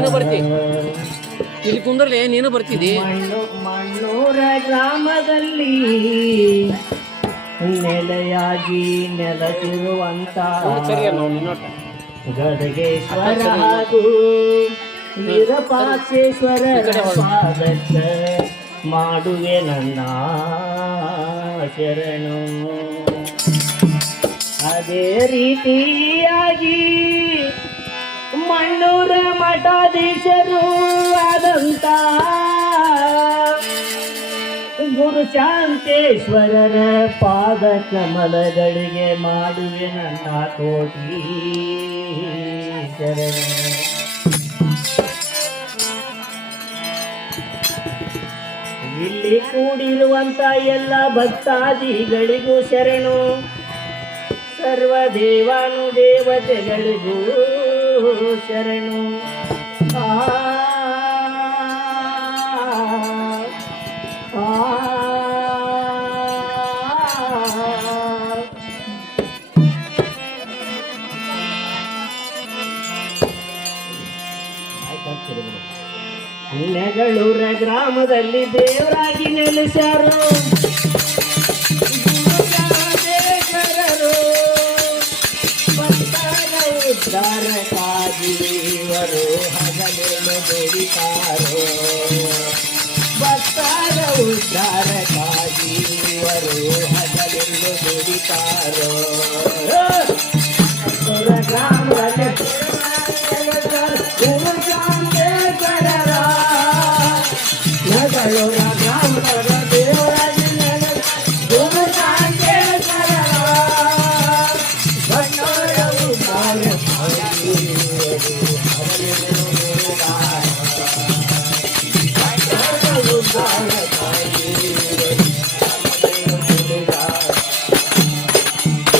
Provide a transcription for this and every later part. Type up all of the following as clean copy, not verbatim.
ನೀನು ಬರ್ತಿ ಇಲ್ಲಿ ಕುಂದ್ರಲೆ ನೀನು ಬರ್ತಿದ್ದಿ. ಮಣ್ಣೂರ ಗ್ರಾಮದಲ್ಲಿ ನೆಲೆಯಾಗಿ ನೆಲೆಸಿರುವಂತ ಗದಗೇಶ್ವರ ಹಾಗೂ ವಿರೂಪಾಕ್ಷೇಶ್ವರರ ಪಾದಕ್ಕ ಮಾಡುವೆ ನನ್ನ ಶರಣು. ಅದೇ ರೀತಿಯಾಗಿ ಮಣ್ಣೂರ ಮಠಾಧೀಶರು ಆದಂತ ಗುರು ಶಾಂತೇಶ್ವರರ ಪಾದ ಕಮಲಗಳಿಗೆ ಮಾಡುವೆ ನನ್ನ ಕೋಟಿ ಶರಣು. ಇಲ್ಲಿ ಕೂಡಿರುವಂತ ಎಲ್ಲ ಭಕ್ತಾದಿಗಳಿಗೂ ಶರಣು. ಸರ್ವ ದೇವಾನು ದೇವತೆಗಳಿಗೂ ಶರಣು. ನೆಗಳೂರ ಗ್ರಾಮದಲ್ಲಿ ದೇವರಾಗಿ ನೆಲೆಸಾರು ಉದ್ಧಾರಕ್ಕಾಗಿ ಇವರು ಹಗಲೇನು ದುಡಿತಾರೋ. ಭಕ್ತರ ಉದ್ಧಾರಕ್ಕಾಗಿ ಇವರು ಹಗಲೇನು ದುಡಿತಾರೋ. ಗ್ರಾಮದಲ್ಲಿ ನಗಳೂರ ಗ್ರಾಮದ ದೇವರಾಗಿ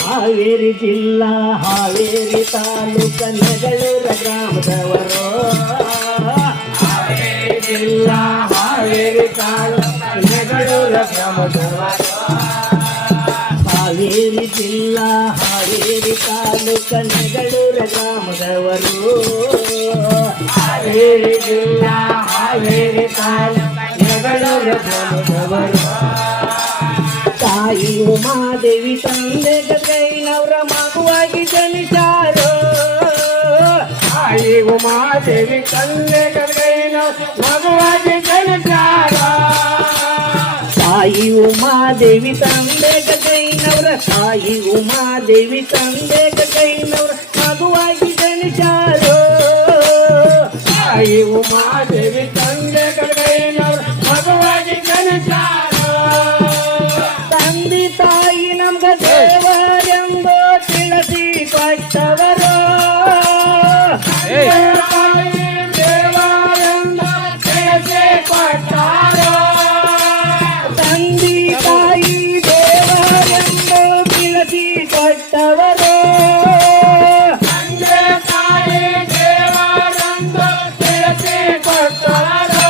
ಹಾವೇರಿ ಜಿಲ್ಲಾ ಹಾವೇರಿ ತಾಲೂಕ ನೆಗಳೂರ ಗ್ರಾಮದವರು. ಹಾವೇರಿ ಜಿಲ್ಲಾ ಹಾವೇರಿ ತಾಲೂಕ ನೆಗಳೂರ ಗ್ರಾಮದವರು. ಹಾವೇರಿ ಜಿಲ್ಲಾ ಹಾವೇರಿ ತಾಲೂಕ ನೆಗಳೂರ ಗ್ರಾಮದವರು. ಹಾವೇರಿ ಜಿಲ್ಲಾ ಹಾವೇರಿ ತಾಲೂಕ ನೆಗಳೂರ ಗ್ರಾಮದವರು. ತಾಯಿ ಉಮಾದೇವಿ ತಂದೆ ಗದಗೈನವರ ಮಗುವಾಗಿ ಜನಿಸಾರು. ತಾಯಿ ಉಮಾದೇವಿ ತಂದೆ ಗದಗೈನವರ ಮಗುವಾಗಿ ಜನಿಸಾರು. ತಾಯಿ ಉಮಾದೇವಿ ತಂದೆ ಗದಗೈನವರ ತಾಯಿ ಉಮಾದೇವಿ ತಂದೆ ಗದಗೈನವರ ಮಗುವಾಗಿ ಜನಿಸಾರು. ತಾಯಿ ಉಮಾದೇವಿ ತಂದೆ ಗದಗೈನವರ ಮಗುವಾಗಿ ಜನಿಸಾರು. ತಂದೆ ತಾಯಿ ನಮ್ಗ ದೇವರೆಂದು ತಿಳಿಸಿ ಕೊಟ್ಟವರು. ದೇವರೆಂದು ತಿಳಿಸಿ ಕೊಟ್ಟರು. ತಂದೆ ತಾಯಿ ದೇವರೆಂದು ತಿಳಿಸಿ ಕೊಟ್ಟವರು. ತಂದೆ ತಾಯಿ ದೇವರೆಂದು ತಿಳಿಸಿ ಕೊಟ್ಟವರು.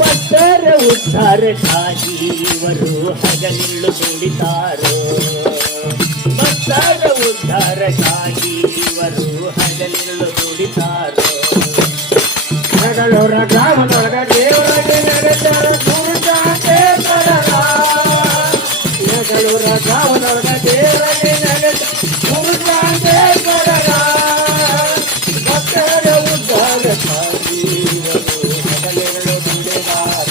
ಭಕ್ತರ ಉದ್ಧಾರಕ್ಕಾಗಿ ಇವರು ಹಗಲಿರುಳು ದುಡಿತಾರೋ. ಭಕ್ತರ ಉದ್ಧಾರಕ್ಕಾಗಿ ಇವರು ಹಗಲಿರುಳು ದುಡಿತಾರೋ. ನೆಗಳೂರ ಗ್ರಾಮದೊಳಗ ದೇವರಾಗಿ ನೆಲೆಸಾರ ಗುರು ಶಾಂತೇಶ್ವರರ. ನೆಗಳೂರ ಗ್ರಾಮದೊಳಗ ದೇವರಾಗಿ ನೆಲೆಸಾರ ಗುರು ಶಾಂತೇಶ್ವರರ. ಭಕ್ತರ ಉದ್ಧಾರಕ್ಕಾಗಿ ಇವರು ಹಗಲಿರುಳು ದುಡಿತಾರ.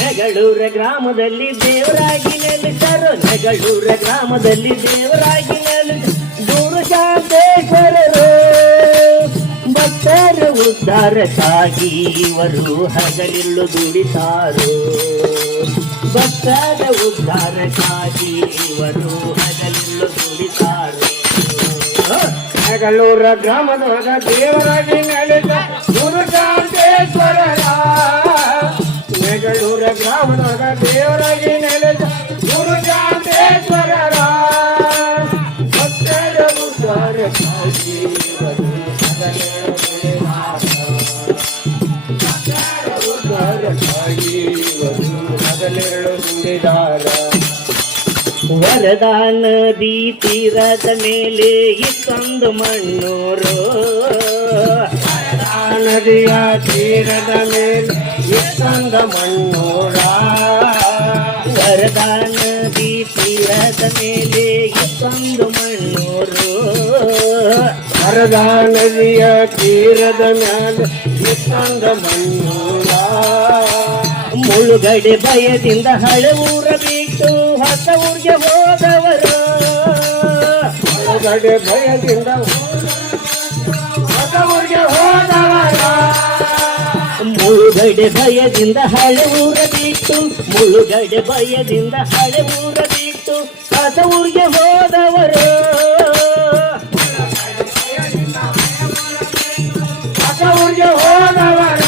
ನೆಗಳೂರ ಗ್ರಾಮದಲ್ಲಿ ದೇವರಾಗಿ ನೆಲೆಸರು. ನೆಗಳೂರ ಗ್ರಾಮದಲ್ಲಿ ದೇವರಾಗಿ ನೆಲೆಸ ಗುರು ಶಾಂತೇಶ್ವರರು. ಭಕ್ತರ ಉದ್ಧಾರಕ್ಕಾಗಿ ಇವರು ಹಗಲಿರುಳು ದುಡಿತಾರೋ. ಭಕ್ತರ ಉದ್ಧಾರಕ್ಕಾಗಿ ಇವರು ಹಗಲಿರುಳು ದುಡಿತಾರೋ. ನೆಗಳೂರ ಗ್ರಾಮದೊಳಗ ದೇವರಾಗಿ ನೆಲೆಸ ಗುರು ಶಾಂತೇಶ್ವರರ. ನೆಗಳೂರ ಗ್ರಾಮದೊಳಗ ದೇವರಾಗಿ ನೆಲೆಸ ಗುರು ಶಾಂತೇಶ್ವರರ. ಭಕ್ತರ ಉದ್ಧಾರಕ್ಕಾಗಿ ಇವರು ಹಗಲಿರುಳು ದುಡಿತಾರೋ. ಶಾರದಾ ನದಿ ತೀರದ ಮೇಲೆ ಇತ್ತೊಂದು ಮಣ್ಣೂರು. ನದಿಯ ತೀರದ ಮೇಲೆ ಇತ್ತೊಂದ ಮಣ್ಣೂರ. ಶಾರದಾ ನದಿ ತೀರದ ಮೇಲೆ ಇತ್ತೊಂದು ಮಣ್ಣೂರು. ಶಾರದಾ ನದಿಯ ತೀರದ ಮೇಲೆ ಇತ್ತೊಂದ ಮಣ್ಣೂರ. ಮುಳುಗಡೆ ಭಯದಿಂದ ಹಳೆ ಊರ ಬಿಟ್ಟು ಹೊಸ ಊರಿಗೆ ಹೋದವರು. ಮುಳುಗಡೆ ಭಯದಿಂದ ಹೊಸ ಊರಿಗೆ ಹೋದವರ. ಮುಳುಗಡೆ ಭಯದಿಂದ ಹಳೆ ಊರ ಬಿಟ್ಟು, ಮುಳುಗಡೆ ಭಯದಿಂದ ಹಳೆ ಊರ ಬಿಟ್ಟು ಹೊಸ ಊರಿಗೆ ಹೋದವರು. ಹೊಸ ಊರಿಗೆ ಹೋದವರ.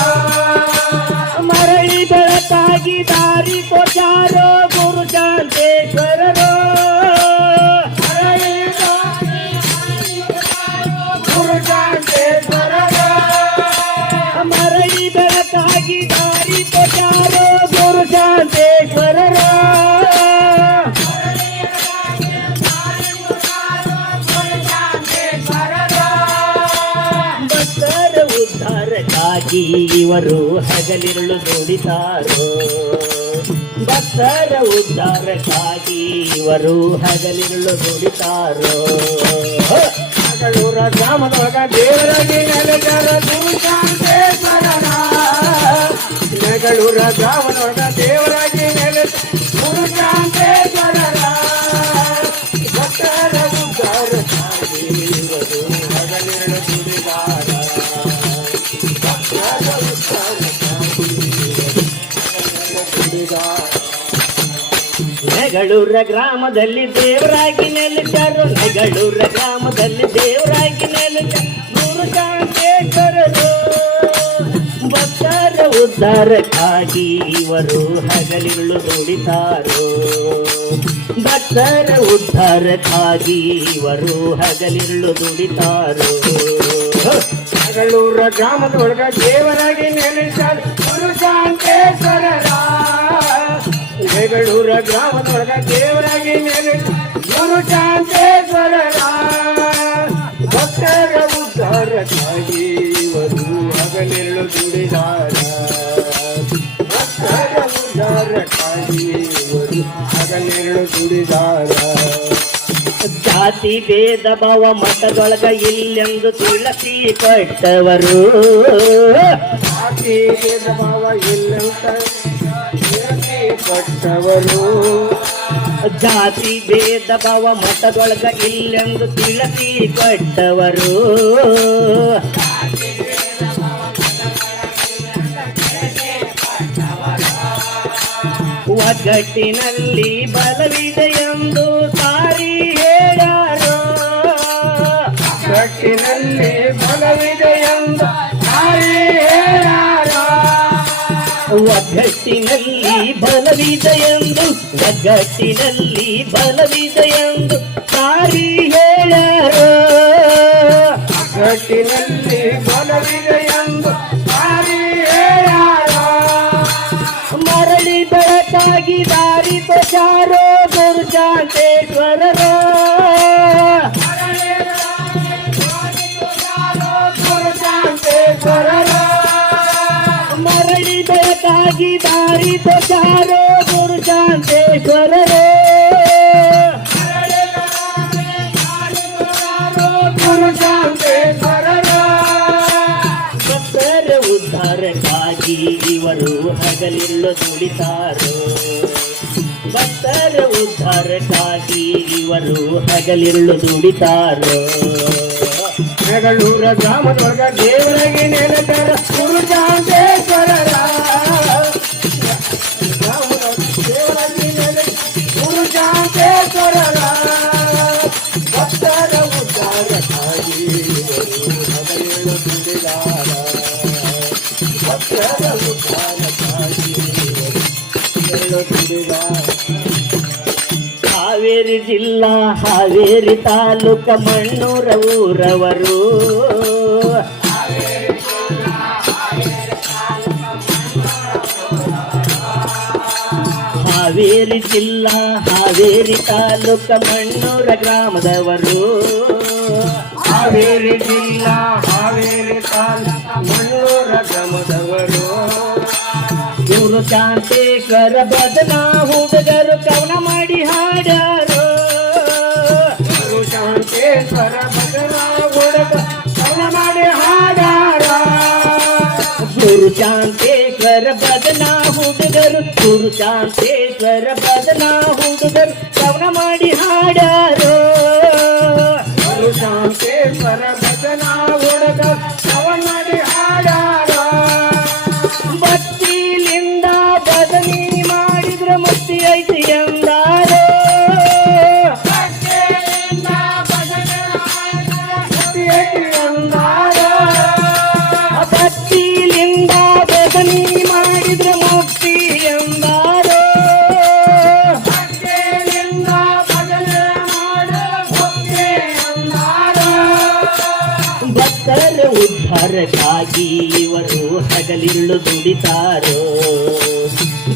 ಮರಳಿ ಬೆಳಕಾಗಿ ದಾರಿ ತೋಚಾರೋ ಗುರು ಶಾಂತೇಶ್ವರರು. ಗುರು ಶಾಂತೇಶ್ವರರ. ಮರಳಿ ಬೆಳಕಾಗಿ ದಾರಿ ತೋಚಾರೋ ಗುರು ಶಾಂತೇಶ್ವರರು. ಭಕ್ತರ ಉದ್ಧಾರಕ್ಕಾಗಿ ಇವರು ಹಗಲಿರುಳು ದುಡಿತಾರೋ. ಭಕ್ತರ ಉದ್ಧಾರಕ್ಕಾಗಿ ಇವರು ಹಗಲಿರುಳು ದುಡಿತಾರೋ. ಮಗಳೂರ ಗ್ರಾಮದೊಳಗ ದೇವರಾಗಿ ನೆಲೆಗಾರ ಗುರು ಶಾಂತೇಶ್ವರರ. ಮಗಳೂರ ಗ್ರಾಮದೊಳಗ ದೇವರಾಗಿ ನೆಲೆ ಗುರು ಶಾಂತೇಶ್ವರರ. ಭಕ್ತರ ಉದ್ಧಾರಕ್ಕಾಗಿ ಇವರು ಹಗಲಿರುಳು ದುಡಿದಾರ. ಭಕ್ತರ ಉದ್ಧಾರಕ್ಕಾಗಿ ಇವರು ಹಗಲಿರುಳು ದುಡಿದಾರ. ನೆಗಳೂರ ಗ್ರಾಮದಲ್ಲಿ ದೇವರಾಗಿ ನೆಲೆಸರು. ನೆಗಳೂರ ಗ್ರಾಮದಲ್ಲಿ ದೇವರಾಗಿ ನೆಲೆಸರು ಗುರು ಶಾಂತೇಶ್ವರರು. ಭಕ್ತರ ಉದ್ಧಾರಕ್ಕಾಗಿ ಇವರು ಹಗಲಿರುಳು ದುಡಿತಾರೋ. ಭಕ್ತರ ಉದ್ಧಾರಕ್ಕಾಗಿ ಇವರು ಹಗಲಿರುಳು ದುಡಿತಾರೋ. ಮಗಳೂರ ಗ್ರಾಮದೊಳಗ ದೇವರಾಗಿ ನೆಲೆಸಾರ ಗುರು ಶಾಂತೇಶ್ವರರ. ಬೆಗಳೂರ ಗ್ರಾಮದೊಳಗ ದೇವರಾಗಿ ನೆಲೆಸ ಗುರು ಶಾಂತೇಶ್ವರರ. ಭಕ್ತರ ಉದ್ಧಾರಕ್ಕಾಗಿ ಇವರು ಹಗಲಿರುಳು ದುಡಿದಾರ. ಭಕ್ತರ ಉದ್ಧಾರಕ್ಕಾಗಿ ಇವರು ಹಗಲಿರುಳು ದುಡಿದಾರ. ಜಾತಿ ಭೇದ ಭಾವ ಮಠದೊಳಗ ಇಲ್ಲೆಂದು ತುಳಸಿ ಕಟ್ಟವರು. ಜಾತಿ ಭೇದ ಭಾವ ಇಲ್ಲಂತ ತುಳಸಿ ಕಟ್ಟವರು. ಜಾತಿ ಭೇದ ಭಾವ ಮಠದೊಳಗ ಇಲ್ಲೆಂದು ತುಳಸಿ ಕಟ್ಟವರು. ಒಗ್ಗಟ್ಟಿನಲ್ಲಿ ಬಲವಿದೆ ಎಂದು ಸಾರಿ ಹೇಳಾರೋ. ಒಗ್ಗಟ್ಟಿನಲ್ಲಿ ಬಲವಿದೆ ಎಂದು ಸಾರಿ ಹೇಳಾರೋ. ಒಗ್ಗಟ್ಟಿನಲ್ಲಿ ಬಲವಿದೆ ಎಂದು, ಒಗ್ಗಟ್ಟಿನಲ್ಲಿ ಬಲವಿದೆ ಎಂದು ಸಾರಿ ಹೇಳಾರೋ. ಒಗ್ಗಟ್ಟಿನಲ್ಲಿ ಬಲವಿದೆ ಎಂದು ಸಾರಿ ಹೇಳಾರೋ. ಮರಳಿ ಬೆಳಕಾಗಿ ದಾರಿ ತೋಚಾರೋ ಗುರು ಶಾಂತೇಶ್ವರರು. ಗುರು ಶಾಂತೇಶ್ವರರ. ಮರಳಿ ಬೆಳಕಾಗಿ ದಾರಿ ತೋಚಾರೋ ಗುರು ಶಾಂತೇಶ್ವರರು. ಗುರು ಶಾಂತೇಶ್ವರರ. ಭಕ್ತರ ಉದ್ಧಾರಕ್ಕಾಗಿ ಇವರು ಹಗಲಿರುಳು ದುಡಿತಾರೋ. ಭಕ್ತರ ಉದ್ಧಾರಕ್ಕಾಗಿ ಇವರು ಹಗಲಿರುಳು ದುಡಿತಾರೋ. ಬೆಗಳೂರ ಗ್ರಾಮದೊಳಗ ದೇವರಾಗಿ ನೆಲೆಗಾರ ಗುರು ಶಾಂತೇಶ್ವರರ. ಗ್ರಾಮದೊಳಗ ದೇವರಾಗಿ ನೆಲೆ ಗುರು ಶಾಂತೇಶ್ವರರ. ಭಕ್ತರ ಉದ್ಧಾರಕ್ಕಾಗಿ ಇವರು ಹಗಲಿರುಳು ದುಡಿದಾರ. ಭಕ್ತರ ಉದ್ಧಾರಕ್ಕಾಗಿ ಇವರು ಹಗಲಿರುಳು ದುಡಿದಾರ. ಹಾವೇರಿ ಜಿಲ್ಲಾ ಹಾವೇರಿ ತಾಲೂಕ ಮಣ್ಣೂರ ಊರವರು. ಹಾವೇರಿ ಜಿಲ್ಲಾ ಹಾವೇರಿ ತಾಲೂಕ ಮಣ್ಣೂರ ಗ್ರಾಮದವರು. ಹಾವೇರಿ ಜಿಲ್ಲಾ ಹಾವೇರಿ ತಾಲೂಕ ಮಣ್ಣೂರ ಗ್ರಾಮದವರು. ಇವರು ಶಾಂತೇಶ್ವರ ಭಜನ ಹುಡುಗರು ಕವನ ಮಾಡಿ ಹಾಡ್ಯಾರು. ಶಾಂತೇಶ್ವರ ಭಜನ ಹುಡುಗ ಕವನ ಮಾಡಿ ಹಾಡ್ಯಾರ. ಗುರು ಶಾಂತೇಶ್ವರ ಭಜನ ಹುಡುಗರು ಗುರು ಶಾಂತೇಶ್ವರ ಭಜನ ಹುಡುಗರು ಕವನ ಮಾಡಿ ಹಾಡ್ಯಾರು. ಶಾಂತೇಶ್ವರ ಭಜನ ಹುಡುಗ ಕವನ ಮಾಡಿ ಹಾಡ್ಯಾರ. ಭಕ್ತಿಲಿಂದ ಭಜನಿ ಮಾಡಿದ್ರ ಮುಕ್ತಿ ಐತಿ ಎಂದಾರು. ಭಕ್ತಿಲಿಂದ ಭಜನಿ ಮಾಡಿದ್ರ ಮುಕ್ತಿ ಎಂದಾರು. ಭಕ್ತರ ಉದ್ಧಾರಕ್ಕಾಗಿ ಇವರು ಹಗಲಿರುಳು ದುಡಿತಾರೋ.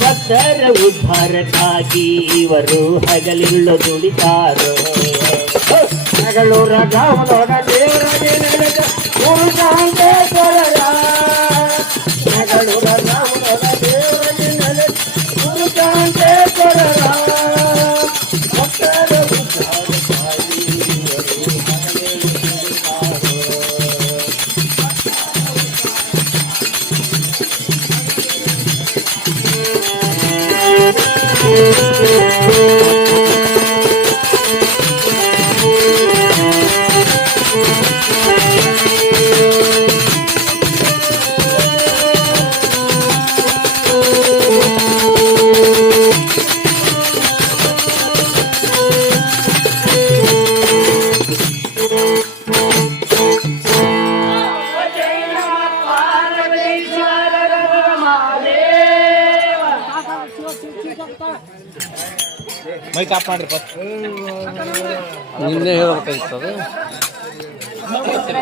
ಭಕ್ತರ ಉದ್ಧಾರಕ್ಕಾಗಿ ಇವರು ಹಗಲಿರುಳು ದುಡಿತಾರೋ. ಜಗಳೂರ ಗ್ರಾಮದೊಳ ದೇವರಿಗೆ ನೆಲೆದ ಗುರು ಶಾಂತೇಶ್ವರರ. ಜಗಳೂರ ಗ್ರಾಮದೊಳ ದೇವರಿಗೆ ನೆಲೆದ ಗುರು ಶಾಂತೇಶ್ವರರ. ಭಕ್ತರ ಉದ್ಧಾರಕ್ಕಾಗಿ ಇವರು ಹಗಲಿರುಳು ದುಡಿತಾರೋ. ಮೈಕ್ ಆಫ್ ಮಾಡ್ರಿ ಫಸ್ಟ್. ನಿನ್ನೆ ಹೇಳ್ಬೇಕಾಗಿತ್ತು ಅದು.